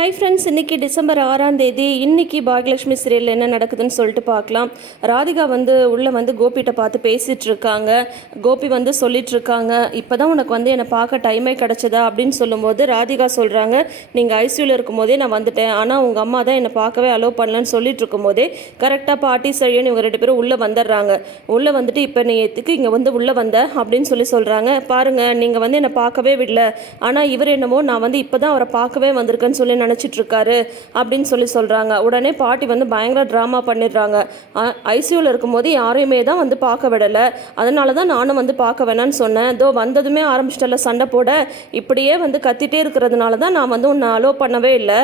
Hi friends, இன்றைக்கி December 6ஆம் தேதி. இன்றைக்கி பாக்யலட்சுமி சீரியலில் என்ன நடக்குதுன்னு சொல்லிட்டு பார்க்கலாம். ராதிகா உள்ளே கோபிகிட்ட பார்த்து பேசிகிட்டு இருக்காங்க. கோபி சொல்லிகிட்ருக்காங்க, இப்போ தான் உனக்கு என்னை பார்க்க டைமே கிடச்சதா அப்படின்னு சொல்லும்போது ராதிகா சொல்கிறாங்க, நீங்கள் ஐசியூவில் இருக்கும்போதே நான் வந்துட்டேன், ஆனால் உங்கள் அம்மா தான் என்னை பார்க்கவே அலோவ் பண்ணலன்னு சொல்லிட்டு இருக்கும்போதே கரெக்டாக பாட்டி சரியான இவங்க 2 பேரும் உள்ளே வந்துடுறாங்க. உள்ளே வந்துட்டு இப்போ நீ எதுக்கு இங்கே உள்ளே வந்த அப்படின்னு சொல்கிறாங்க. பாருங்கள், நீங்கள் என்னை பார்க்கவே விடல, ஆனால் இவர் என்னமோ நான் இப்போ தான் அவரை பார்க்கவே வந்திருக்கேன்னு சொல்லி நினச்சிட்ருக்காரு அப்படின்னு சொல்கிறாங்க. உடனே பாட்டி பயங்கர ட்ராமா பண்ணிடுறாங்க. ஐசியூவில் இருக்கும்போது யாரையுமே தான் பார்க்க விடலை, அதனால தான் நானும் பார்க்க வேணான்னு சொன்னேன். இதோ வந்ததுமே ஆரம்பிச்சிட்டல சண்டை போட, இப்படியே கத்திட்டே இருக்கிறதுனால தான் நான் உன்னை அலோவ் பண்ணவே இல்லை.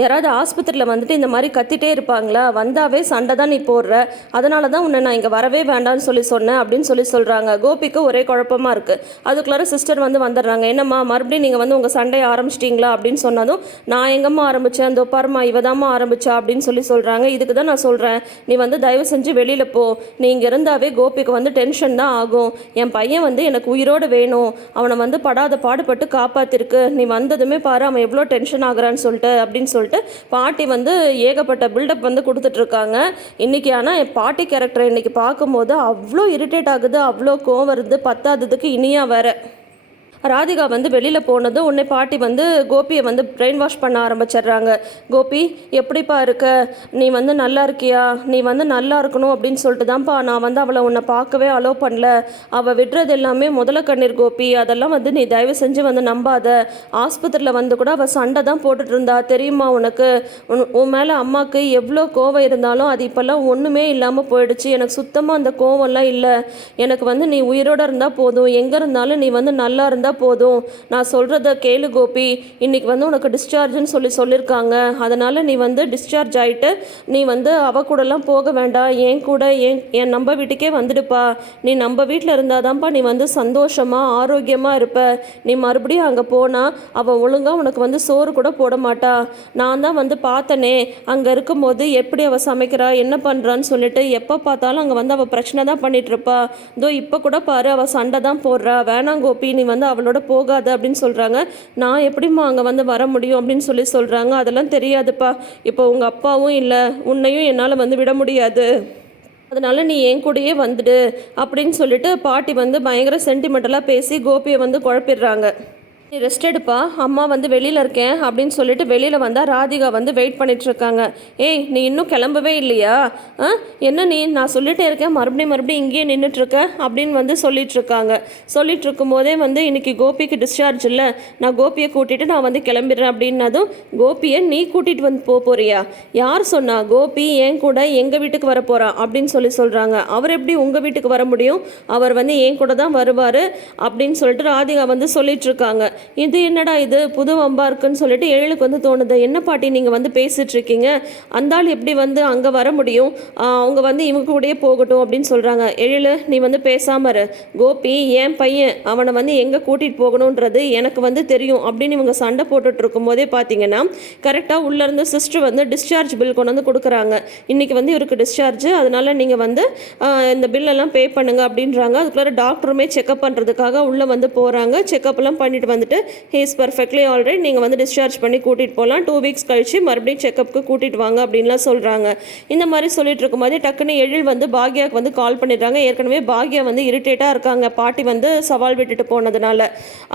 யாராவது ஆஸ்பத்திரியில் இந்த மாதிரி கத்திட்டே இருப்பாங்களா? வந்தாவே சண்டை தான் நீ போடுற, அதனால தான் உன்னை நான் இங்கே வரவே வேண்டான்னு சொன்னேன் அப்படின்னு சொல்கிறாங்க. கோபிக்கு ஒரே குழப்பமாக இருக்குது. அதுக்குள்ளார சிஸ்டர் வந்துடுறாங்க. என்னம்மா மறுபடியும் நீங்கள் உங்கள் சண்டையை ஆரம்பிச்சிட்டிங்களா அப்படின்னு சொன்னதும், நான் எங்கம்மா ஆரம்பித்தேன், அந்த பாருமா இவதாம்மா ஆரம்பிச்சா அப்படின்னு சொல்கிறாங்க. இதுக்கு தான் நான் சொல்கிறேன், நீ தயவு செஞ்சு வெளியில் போ, நீ இங்கே இருந்தாவே கோபிக்கு டென்ஷன் தான் ஆகும். என் பையன் எனக்கு உயிரோடு வேணும், அவனை படாத பாடுபட்டு காப்பாற்றிருக்கு, நீ வந்ததுமே பாரு அவன் எவ்வளோ டென்ஷன் ஆகுறான்னு சொல்லிட்டு அப்படின்னு பாட்டி ஏகப்பட்ட பில்டப் கொடுத்துட்ருக்காங்க. இன்றைக்கி ஆனால் பாட்டி கேரக்டரை இன்றைக்கி பார்க்கும்போது அவ்வளோ இரிட்டேட் ஆகுது, அவ்வளோ கோவம் வருது. பத்தாததுக்கு இனியா வேறு. ராதிகா வெளியில் போனது உடனே பாட்டி கோபியை பிரெயின் வாஷ் பண்ண ஆரம்பிச்சிடுறாங்க. கோபி எப்படிப்பா இருக்க, நீ நல்லா இருக்கியா, நீ நல்லா இருக்கணும் அப்படின்னு சொல்லிட்டு தான்ப்பா நான் அவளை உன்னை பார்க்கவே அலோவ் பண்ணல, அவள் விடுறது எல்லாமே முதல கண்ணீர் கோபி, அதெல்லாம் நீ தயவு செஞ்சு நம்பாத, ஆஸ்பத்திரியில் கூட அவள் சண்டை தான் போட்டுட்டு இருந்தா தெரியுமா உனக்கு, உன் மேலே அம்மாவுக்கு எவ்வளோ கோவம் இருந்தாலும் அது இப்போல்லாம் ஒன்றுமே இல்லாமல் போயிடுச்சு, எனக்கு சுத்தமாக அந்த கோவம்லாம் இல்லை, எனக்கு நீ உயிரோடு இருந்தால் போதும், எங்கே இருந்தாலும் நீ நல்லா இருந்தால் போதும், நான் சொல்கிறத கேளு கோபி, இன்றைக்கி உனக்கு டிஸ்சார்ஜ்னு சொல்லியிருக்காங்க, அதனால் நீ டிஸ்சார்ஜ் ஆகிட்டு நீ அவ கூடலாம் போக வேண்டாம், என் கூட என் நம்ம வீட்டுக்கே வந்துடுப்பா, நீ நம்ம வீட்டில் இருந்தால் தான்ப்பா நீ சந்தோஷமாக ஆரோக்கியமாக இருப்ப, நீ மறுபடியும் அங்கே போனால் அவள் ஒழுங்காக உனக்கு சோறு கூட போட மாட்டா, நான் தான் பார்த்தனே அங்கே இருக்கும்போது எப்படி அவள் சமைக்கிறா என்ன பண்ணுறான்னு சொல்லிட்டு எப்போ பார்த்தாலும் அங்கே அவள் பிரச்சனை தான் பண்ணிகிட்ருப்பா, இதோ இப்போ கூட பாரு அவள் சண்டை தான் போடுறா, வேணாம் கோபி நீ அவளோட போகாது அப்படின்னு சொல்கிறாங்க. நான் எப்படிம்மா அங்கே வர முடியும் அப்படின்னு சொல்கிறாங்க. அதெல்லாம் தெரியாதுப்பா, இப்போ உங்கள் அப்பாவும் இல்லை, உன்னையும் என்னால் விட முடியாது, அதனால் நீ என் கூடயே வந்துடு அப்படின்னு சொல்லிட்டு பாட்டி பயங்கர சென்டிமெண்டலாக பேசி கோபியை குழப்பிடுறாங்க. நீ ரெஸ்ட் எடுப்பா, அம்மா வெளியில் இருக்கேன் அப்படின்னு சொல்லிட்டு வெளியில் வந்தால் ராதிகா வெயிட் பண்ணிகிட்ருக்காங்க. ஏய் நீ இன்னும் கிளம்பவே இல்லையா? என்ன நீ நான் சொல்லிகிட்டே இருக்கேன் மறுபடியும் இங்கேயே நின்றுட்டுருக்க அப்படின்னு சொல்லிகிட்ருக்காங்க. சொல்லிகிட்டு இருக்கும்போதே இன்றைக்கி கோபிக்கு டிஸ்சார்ஜ் இல்லை, நான் கோபியை கூட்டிகிட்டு நான் கிளம்பிடுறேன் அப்படின்னதும், கோபியை நீ கூட்டிகிட்டு போறியா? யார் சொன்னா? கோபி என் கூட எங்கள் வீட்டுக்கு வர போகிறான் அப்படின்னு சொல்கிறாங்க. அவர் எப்படி உங்கள் வீட்டுக்கு வர முடியும்? அவர் என் கூட தான் வருவார் அப்படின்னு சொல்லிட்டு ராதிகா சொல்லிகிட்ருக்காங்க. இது என்னடா இது புது வம்பா இருக்குன்னு சொல்லிட்டு எழிலுக்கு தோணுது. என்ன பாட்டி நீங்கள் பேசிகிட்டு இருக்கீங்க, அந்த ஆள் எப்படி அங்கே வர முடியும், அவங்க இவங்க கூடயே போகட்டும் அப்படின்னு சொல்கிறாங்க. எழிலு நீ பேசாம இரு, கோபி என் பையன், அவனை எங்கே கூட்டிகிட்டு போகணுன்றது எனக்கு தெரியும் அப்படின்னு இவங்க சண்டை போட்டுட்டு இருக்கும் போதே பார்த்தீங்கன்னா கரெக்டாக உள்ளேருந்து சிஸ்டர் டிஸ்சார்ஜ் பில் கொண்டு கொடுக்குறாங்க. இன்றைக்கி இவருக்கு டிஸ்சார்ஜ், அதனால் நீங்கள் இந்த பில்லெல்லாம் பே பண்ணுங்க அப்படின்றாங்க. அதுக்குள்ளே டாக்டருமே செக்அப் பண்ணுறதுக்காக உள்ளே போகிறாங்க. செக்அப்லாம் பண்ணிட்டு வந்துட்டு ஹீ இஸ் பர்ஃபெக்ட்லி ஆல்ரைட், நீங்கள் டிஸ்சார்ஜ் பண்ணி கூட்டிகிட்டு போகலாம், 2 வீக்ஸ் கழிச்சு மறுபடியும் செக்கப்புக்கு கூட்டிகிட்டு வாங்க அப்படின்லாம் சொல்கிறாங்க. இந்த மாதிரி சொல்லிட்டு இருக்கும்போது டக்குன்னு எழில் பாக்யாவுக்கு கால் பண்ணிடுறாங்க. ஏற்கனவே பாக்யா இரிட்டேட்டாக இருக்காங்க, பாட்டி சவால் விட்டுட்டு போனதுனால.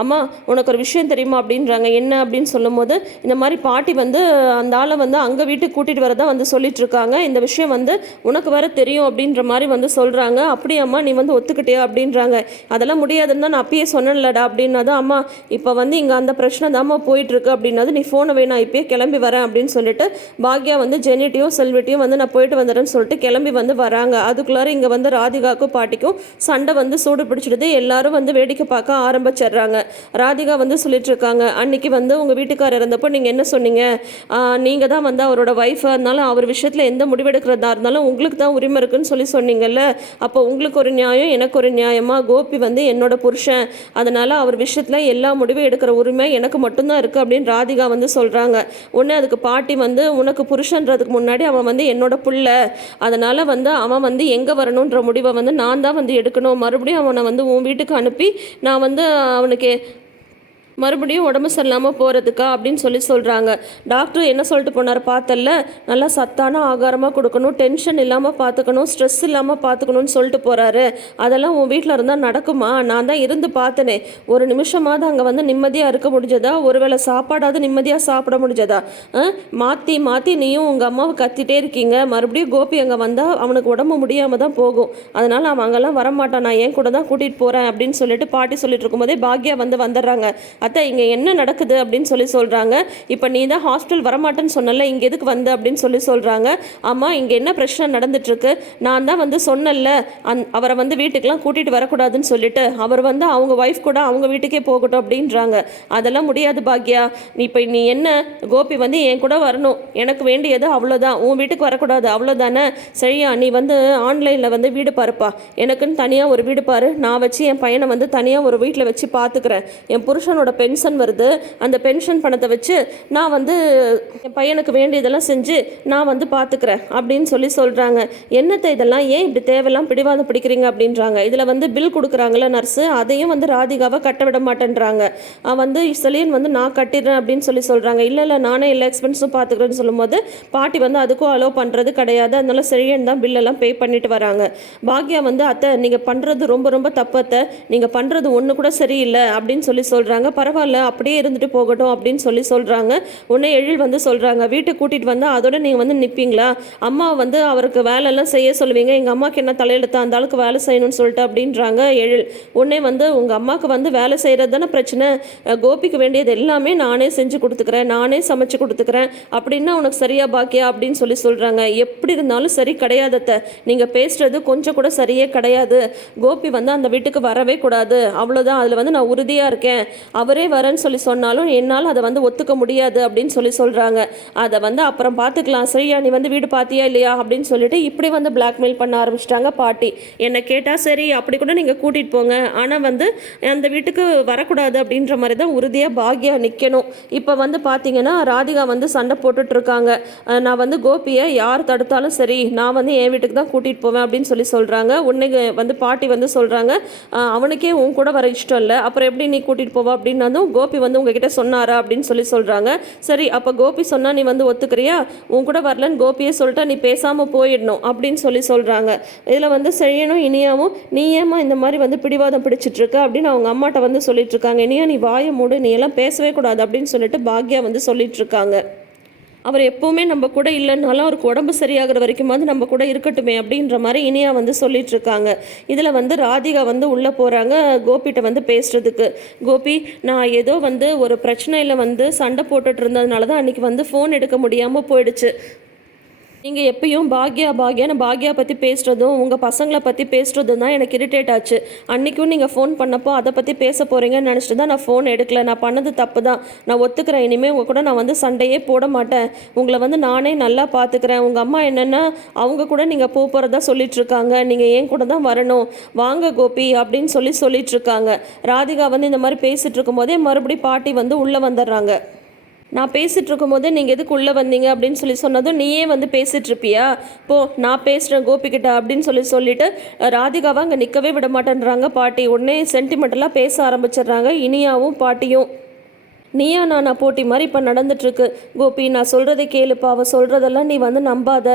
அம்மா உனக்கு ஒரு விஷயம் தெரியுமா அப்படின்றாங்க. என்ன அப்படின்னு சொல்லும்போது, இந்த மாதிரி பாட்டி அந்த ஆளை அங்கே வீட்டுக்கு கூட்டிகிட்டு வரதான் சொல்லிட்டு இருக்காங்க, இந்த விஷயம் உனக்கு வர தெரியும் அப்படின்ற மாதிரி சொல்கிறாங்க. அப்படியாம்மா நீ ஒத்துக்கிட்டியா அப்படின்றாங்க. அதெல்லாம் முடியாதுன்னு தான் நான் அப்பயே சொன்னேன்லடா அப்படின்னதான், அம்மா இப்போ இங்கே அந்த பிரச்சனை தாம்மா போயிட்டுருக்கு அப்படின்னது, நீ ஃபோனை நான் இப்போயே கிளம்பி வரேன் அப்படின்னு சொல்லிட்டு பாக்யா ஜெனிட்டையும் செல்விட்டையும் நான் போயிட்டு வந்துடுறேன்னு சொல்லிட்டு கிளம்பி வராங்க. அதுக்குள்ளார இங்கே ராதிகாவுக்கும் பாட்டிக்கும் சண்டை சூடு பிடிச்சிடுது. எல்லாரும் வேடிக்கை பார்க்க ஆரம்பிச்சிடுறாங்க. ராதிகா சொல்லிட்டு இருக்காங்க, அன்னைக்கு உங்கள் வீட்டுக்காரர் இருந்தப்போ நீங்கள் என்ன சொன்னீங்க, நீங்கள் தான் அவரோட ஒய்ஃப், அதனால அவர் விஷயத்தில் எந்த முடிவெடுக்கிறதா இருந்தாலும் உங்களுக்கு தான் உரிமை இருக்குன்னு சொன்னீங்கல்ல, அப்போ உங்களுக்கு ஒரு நியாயம் எனக்கு ஒரு நியாயமா, கோபி என்னோட புருஷன், அதனால் அவர் விஷயத்தில் எல்லா முடிவும் எடுக்கிற உரிமை எனக்கு மட்டும்தான் இருக்குது அப்படின்னு ராதிகா சொல்கிறாங்க. உடனே அதுக்கு பாட்டி உனக்கு புருஷன்றதுக்கு முன்னாடி அவன் என்னோட புள்ள, அதனால் அவன் எங்கே வரணுன்ற முடிவை நான் தான் எடுக்கணும், மறுபடியும் அவனை உன் வீட்டுக்கு அனுப்பி நான் அவனுக்கு மறுபடியும் உடம்பு சரியில்லாமல் போகிறதுக்கா அப்படின்னு சொல்கிறாங்க. டாக்டர் என்ன சொல்லிட்டு போனார் பார்த்தல்ல, நல்லா சத்தான ஆகாரமாக கொடுக்கணும், டென்ஷன் இல்லாமல் பார்த்துக்கணும், ஸ்ட்ரெஸ் இல்லாமல் பார்த்துக்கணும்னு சொல்லிட்டு போகிறாரு. அதெல்லாம் உன் வீட்டில் இருந்தால் நடக்குமா? நான் தான் இருந்து பார்த்தனே, ஒரு நிமிஷமாவது அங்கே வந்து நிம்மதியாக இருக்க முடிஞ்சதா? ஒருவேளை சாப்பாடாவது நிம்மதியாக சாப்பிட முடிஞ்சதா? மாற்றி மாற்றி நீயும் உங்கள் அம்மாவை கத்திட்டே இருக்கீங்க. மறுபடியும் கோபி அங்கே வந்தால் அவனுக்கு உடம்பு முடியாமல் தான் போகும். அதனால் அவன் அங்கெல்லாம் வரமாட்டான், நான் என் கூட தான் கூட்டிகிட்டு போகிறேன் அப்படின்னு சொல்லிட்டு பாட்டி சொல்லிட்டு இருக்கும்போதே பாக்யா வந்து வந்துடுறாங்க. அத்தை இங்கே என்ன நடக்குது அப்படின்னு சொல்கிறாங்க. இப்போ நீ தான் ஹாஸ்பிட்டல் வரமாட்டேன்னு சொன்னல, இங்கே எதுக்கு வந்த அப்படின்னு சொல்கிறாங்க. ஆமாம், இங்கே என்ன பிரச்சனை நடந்துட்டுருக்கு? நான் தான் வந்து சொன்னல அவரை வந்து வீட்டுக்கெலாம் கூட்டிகிட்டு வரக்கூடாதுன்னு சொல்லிட்டு, அவர் வந்து அவங்க ஒய்ஃப் கூட அவங்க வீட்டுக்கே போகட்டும் அப்படின்றாங்க. அதெல்லாம் முடியாது பாக்யா. இப்போ நீ என்ன, கோபி வந்து என் கூட வரணும், எனக்கு வேண்டியது அவ்வளோதான், உன் வீட்டுக்கு வரக்கூடாது அவ்வளோதானே? சரியா, நீ வந்து ஆன்லைனில் வந்து வீடு பாருப்பா, எனக்குன்னு தனியாக ஒரு வீடு பாரு, நான் வச்சு என் பையனை வந்து தனியாக ஒரு வீட்டில் வச்சு பார்த்துக்கிறேன். என் புருஷனோட பென்ஷன் வருது, அந்த பென்ஷன் பணத்தை வச்சு நான் வந்து என் பையனுக்கு வேண்டியதெல்லாம் செஞ்சு நான் வந்து பார்த்துக்கிறேன் அப்படின்னு சொல்கிறாங்க. என்னத்தை இதெல்லாம் ஏன் இப்படி தேவையெல்லாம் பிடிவாதம் பிடிக்கிறீங்க அப்படின்றாங்க. இதில் வந்து பில் கொடுக்குறாங்களே நர்ஸு, அதையும் வந்து ராதிகாவை கட்ட விட மாட்டேன்றாங்க. வந்து செலியன் வந்து நான் கட்டிடுறேன் அப்படின்னு சொல்கிறாங்க. இல்லை நானே எல்லா எக்ஸ்பென்ஸும் பார்த்துக்கிறேன்னு சொல்லும்போது பாட்டி வந்து அதுக்கும் அலோவ் பண்ணுறது கிடையாது. அதனால செலியன் தான் பில்லெல்லாம் பே பண்ணிட்டு வராங்க. பாக்யா வந்து அத்தை நீங்கள் பண்ணுறது ரொம்ப ரொம்ப தப்பத்தை, நீங்கள் பண்ணுறது ஒன்று கூட சரியில்லை அப்படின்னு சொல்கிறாங்க. பரவாயில்ல அப்படியே இருந்துட்டு போகட்டும் அப்படின்னு சொல்கிறாங்க. உடனே எழில் வந்து சொல்கிறாங்க, வீட்டுக்கு கூட்டிகிட்டு வந்தால் அதோட நீங்கள் வந்து நிற்பீங்களா? அம்மா வந்து அவருக்கு வேலையெல்லாம் செய்ய சொல்லுவீங்க, எங்கள் அம்மாவுக்கு என்ன தலையெழுத்தா அந்த அளவுக்கு வேலை செய்யணும்னு சொல்லிட்டு அப்படின்றாங்க எழில். உடனே வந்து உங்கள் அம்மாவுக்கு வந்து வேலை செய்கிறது தானே பிரச்சனை, கோபிக்கு வேண்டியது எல்லாமே நானே செஞ்சு கொடுத்துக்கிறேன், நானே சமைச்சு கொடுத்துக்கிறேன் அப்படின்னா உனக்கு சரியா பாக்கியா அப்படின்னு சொல்கிறாங்க. எப்படி இருந்தாலும் சரி கிடையாதத்தை, நீங்கள் பேசுகிறது கொஞ்சம் கூட சரியே கிடையாது. கோபி வந்து அந்த வீட்டுக்கு வரவே கூடாது, அவ்வளோதான். அதில் வந்து நான் உறுதியாக இருக்கேன். அவரே வரேன்னு சொன்னாலும் என்னால் அதை வந்து ஒத்துக்க முடியாது அப்படின்னு சொல்கிறாங்க. அதை வந்து அப்புறம் பார்த்துக்கலாம், சரியா நீ வந்து வீடு பார்த்தியா இல்லையா அப்படின்னு சொல்லிட்டு இப்படி வந்து பிளாக்மெயில் பண்ண ஆரம்பிச்சிட்டாங்க பாட்டி. என்னை கேட்டால் சரி அப்படி கூட நீங்கள் கூட்டிகிட்டு போங்க, ஆனால் வந்து அந்த வீட்டுக்கு வரக்கூடாது அப்படின்ற மாதிரி தான் உறுதியாக பாக்யா நிற்கணும். இப்போ வந்து பார்த்தீங்கன்னா ராதிகா வந்து சண்டை போட்டுட்ருக்காங்க. நான் வந்து கோபியை யார் தடுத்தாலும் சரி நான் வந்து என் வீட்டுக்கு தான் கூட்டிகிட்டு போவேன் அப்படின்னு சொல்கிறாங்க. உன்னை வந்து பாட்டி வந்து சொல்கிறாங்க, அவனுக்கே உன் கூட வர இஷ்டம் இல்லை, அப்புறம் எப்படி நீ கூட்டிகிட்டு போவா அப்படின்னாலும் கோபி வந்து உங்ககிட்ட சொன்னாரா அப்படின்னு சொல்கிறாங்க. சரி அப்போ கோபி சொன்னால் நீ வந்து ஒத்துக்கிறியா? உன் கூட வரலன்னு கோபியே சொல்லிட்டா நீ பேசாமல் போயிடணும் அப்படின்னு சொல்கிறாங்க. இதில் வந்து செழியனும் இனியாவும் நீ ஏமா இந்த மாதிரி வந்து பிடிவாதம் பிடிச்சிட்ருக்க அப்படின்னு அவங்க அம்மாட்ட வந்து சொல்லிட்டுருக்காங்க. இனியா நீ வாயை மூடு, நீ எல்லாம் பேசவே கூடாது அப்படின்னு சொல்லிட்டு பாக்யா வந்து சொல்லிட்டுருக்காங்க. அவர் எப்போவுமே நம்ம கூட இல்லைன்னாலும் அவருக்கு உடம்பு சரியாகிற வரைக்குமாவது நம்ம கூட இருக்கட்டுமே அப்படின்ற மாதிரி இனியா வந்து சொல்லிகிட்ருக்காங்க. இதில் வந்து ராதிகா வந்து உள்ளே போகிறாங்க கோபிகிட்ட வந்து பேசுகிறதுக்கு. கோபி, நான் ஏதோ வந்து ஒரு பிரச்சனையில் வந்து சண்டை போட்டுட்டு இருந்ததுனால தான் அன்றைக்கி வந்து ஃபோன் எடுக்க முடியாமல் போயிடுச்சு. நீங்கள் எப்பயும் பாக்யான்னு பாக்யா பற்றி பேசுகிறதும் உங்கள் பசங்களை பற்றி பேசுகிறதும் தான் எனக்கு இரிட்டேட் ஆச்சு. அன்றைக்கும் நீங்கள் ஃபோன் பண்ணப்போ அதை பற்றி பேச போகிறீங்கன்னு நினச்சிட்டு தான் நான் ஃபோன் எடுக்கல. நான் பண்ணது தப்பு தான், நான் ஒத்துக்கிறேன். இனிமேல் உங்கள் கூட நான் வந்து சண்டையே போட மாட்டேன். உங்களை வந்து நானே நல்லா பார்த்துக்கிறேன். உங்கள் அம்மா என்னென்னா அவங்க கூட நீங்கள் போகிறதா சொல்லிகிட்ருக்காங்க, நீங்கள் ஏன் கூட தான் வரணும், வாங்க கோபி அப்படின்னு சொல்லிகிட்ருக்காங்க. ராதிகா வந்து இந்த மாதிரி பேசிகிட்டு இருக்கும்போதே மறுபடியும் பாட்டி வந்து உள்ளே வந்துடுறாங்க. நான் பேசிகிட்டு இருக்கும்போதே நீங்கள் எதுக்கு உள்ளே வந்தீங்க அப்படின்னு சொன்னதும் நீயே வந்து பேசிகிட்டு இருப்பியா, போ நான் பேசுகிறேன் கோபிக்கிட்ட அப்படின்னு சொல்லிட்டு ராதிகாவை அங்கே நிற்கவே விட மாட்டேன்றாங்க பாட்டி. உடனே சென்டிமெண்டலாக பேச ஆரம்பிச்சிடுறாங்க இனியாவும் பாட்டியும். நீயா நானா போட்டி மாதிரி இப்போ நடந்துட்டுருக்கு. கோபி நான் சொல்கிறத கேளுப்பா, அவள் சொல்கிறதெல்லாம் நீ வந்து நம்பாத.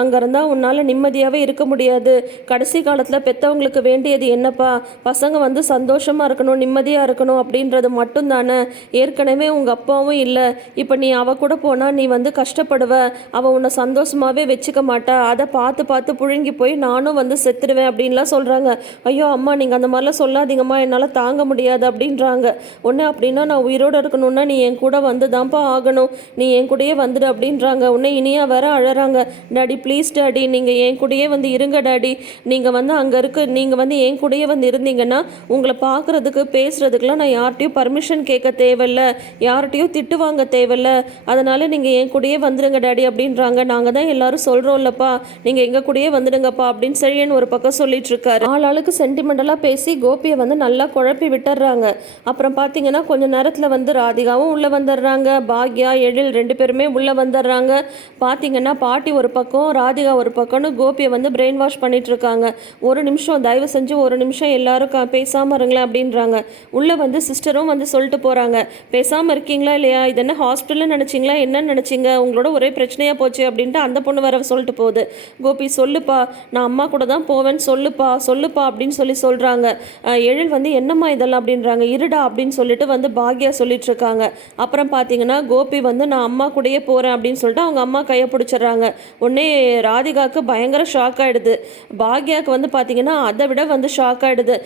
அங்கே இருந்தால் உன்னால் நிம்மதியாகவே இருக்க முடியாது. கடைசி காலத்தில் பெற்றவங்களுக்கு வேண்டியது என்னப்பா, பசங்க வந்து சந்தோஷமாக இருக்கணும், நிம்மதியாக இருக்கணும் அப்படின்றது மட்டும்தானே. ஏற்கனவே உங்கள் அப்பாவும் இல்லை, இப்போ நீ அவள் கூட போனால் நீ வந்து கஷ்டப்படுவ, அவள் உன்னை சந்தோஷமாகவே வச்சுக்க மாட்டா, அதை பார்த்து புழுங்கி போய் நானும் வந்து செத்துடுவேன் அப்படின்லாம் சொல்கிறாங்க. ஐயோ அம்மா நீங்கள் அந்த மாதிரிலாம் சொல்லாதீங்கம்மா, என்னால் தாங்க முடியாது அப்படின்றாங்க. ஒன்று அப்படின்னா நான் உயிரோடு இருக்கணும், நீ என் கூட வந்து தான்ப்பா ஆகணும், நீ என் கூடயே வந்துடு அப்படின்றாங்க. உன்னை இனியா வேற அழறாங்க. டாடி ப்ளீஸ் டாடி நீங்கள் என் கூடயே வந்து இருங்க டாடி, நீங்கள் வந்து அங்கே நீங்கள் வந்து என் கூடயே வந்து இருந்தீங்கன்னா உங்களை பார்க்குறதுக்கு பேசுகிறதுக்கெலாம் நான் யார்கிட்டையும் பர்மிஷன் கேட்க தேவையில்ல, யார்கிட்டையும் திட்டு வாங்க தேவையில்ல, அதனால் நீங்கள் என் கூடயே வந்துடுங்க டாடி அப்படின்றாங்க. நாங்கள் தான் எல்லாரும் சொல்கிறோம்லப்பா, நீங்கள் எங்கள் கூடயே வந்துடுங்கப்பா அப்படின்னு செழியன் ஒரு பக்கம் சொல்லிட்டு இருக்காரு. ஆளாளுக்கு சென்டிமெண்டலாக பேசி கோபியை வந்து நல்லா குழப்பி விட்டுறாங்க. அப்புறம் பார்த்தீங்கன்னா கொஞ்சம் நேரத்தில் வந்து ராதிகா ராதிகாவும் உள்ளே வந்துடுறாங்க, பாக்யா எழில் 2 பேருமே உள்ளே வந்துடுறாங்க. பார்த்தீங்கன்னா பாட்டி ஒரு பக்கம் ராதிகா ஒரு பக்கம்னு கோபியை வந்து பிரெயின் வாஷ் பண்ணிட்டு இருக்காங்க. ஒரு நிமிஷம் தயவு செஞ்சு ஒரு நிமிஷம் எல்லாரும் பேசாமல் இருங்களேன் அப்படின்றாங்க. உள்ளே வந்து சிஸ்டரும் வந்து சொல்லிட்டு போகிறாங்க, பேசாமல் இருக்கீங்களா இல்லையா, இது என்ன ஹாஸ்பிட்டல்னு நினச்சிங்களா, என்னன்னு நினச்சிங்க, உங்களோட ஒரே பிரச்சனையாக போச்சு அப்படின்ட்டு அந்த பொண்ணு வர சொல்லிட்டு போகுது. கோபி சொல்லுப்பா, நான் அம்மா கூட தான் போவேன்னு சொல்லுப்பா சொல்லுப்பா அப்படின்னு சொல்கிறாங்க. எழில் வந்து என்னம்மா இதெல்லாம் அப்படின்றாங்க. இருடா அப்படின்னு சொல்லிட்டு வந்து பாக்யா சொல்லிட்டு இருக்காங்க. அப்புறம் பார்த்தீங்கன்னா கோபி வந்து நான் அம்மா கூடயே போகிறேன் அப்படின்னு சொல்லிட்டு அவங்க அம்மா கையை பிடிச்சிடுறாங்க. உடனே ராதிகாவுக்கு பயங்கர ஷாக் ஆகிடுது. பாக்யாவுக்கு வந்து பார்த்தீங்கன்னா அதை விட வந்து ஷாக் ஆகிடுது.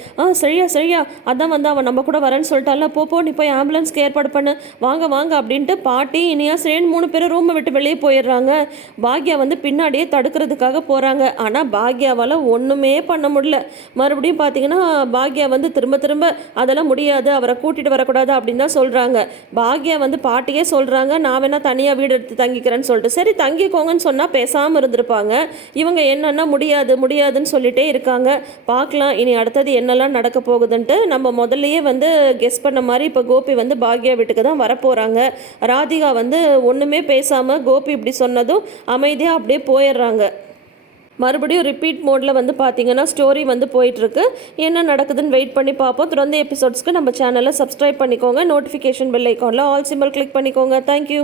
சரியா சரியா, அதான் வந்து அவன் நம்ம கூட வரேன்னு சொல்லிட்டால, போ நீ போய் ஆம்புலன்ஸ்க்கு ஏற்பாடு பண்ணு, வாங்க வாங்க அப்படின்ட்டு பாட்டி இனியா சேர்ந்து 3 பேரும் ரூமை விட்டு வெளியே போயிடுறாங்க. பாக்யா வந்து பின்னாடியே தடுக்கிறதுக்காக போகிறாங்க. ஆனால் பாக்யாவால் ஒன்றுமே பண்ண முடியல. மறுபடியும் பார்த்தீங்கன்னா பாக்யா வந்து திரும்ப திரும்ப அதெல்லாம் முடியாது, அவரை கூட்டிகிட்டு வரக்கூடாது அப்படின்னு தான் சொல்கிறாங்க. பாக்யா வந்து பாட்டியே சொல்கிறாங்க, நான் வேணா தனியாக வீடு எடுத்து தங்கிக்கிறேன்னு சொல்லிட்டு. சரி தங்கிக்கோங்கன்னு சொன்னால் பேசாமல் இருந்திருப்பாங்க. இவங்க என்னன்னா முடியாதுன்னு சொல்லிட்டே இருக்காங்க. பார்க்கலாம் இனி அடுத்தது என்னெல்லாம் நடக்க போகுதுன்ட்டு. நம்ம முதல்லையே வந்து கெஸ் பண்ண மாதிரி இப்போ கோபி வந்து பாக்யா வீட்டுக்கு தான் வரப்போகிறாங்க. ராதிகா வந்து ஒன்றுமே பேசாமல் கோபி இப்படி சொன்னதும் அமைதியாக அப்படியே போயிடுறாங்க. மறுபடியும் ரிப்பீட் மோடில் வந்து பார்த்தீங்கன்னா ஸ்டோரி வந்து போயிட்டுருக்கு. என்ன நடக்குதுன்னு வெயிட் பண்ணி பார்ப்போம். தொடர்ந்து எபிசோட்ஸ்க்கு நம்ம சேனலை சப்ஸ்கிரைப் பண்ணிக்கோங்க. நோட்டிஃபிகேஷன் பெல் ஐக்கானில் ஆல் சிம்பிள் கிளிக் பண்ணிக்கோங்க. தேங்க்யூ.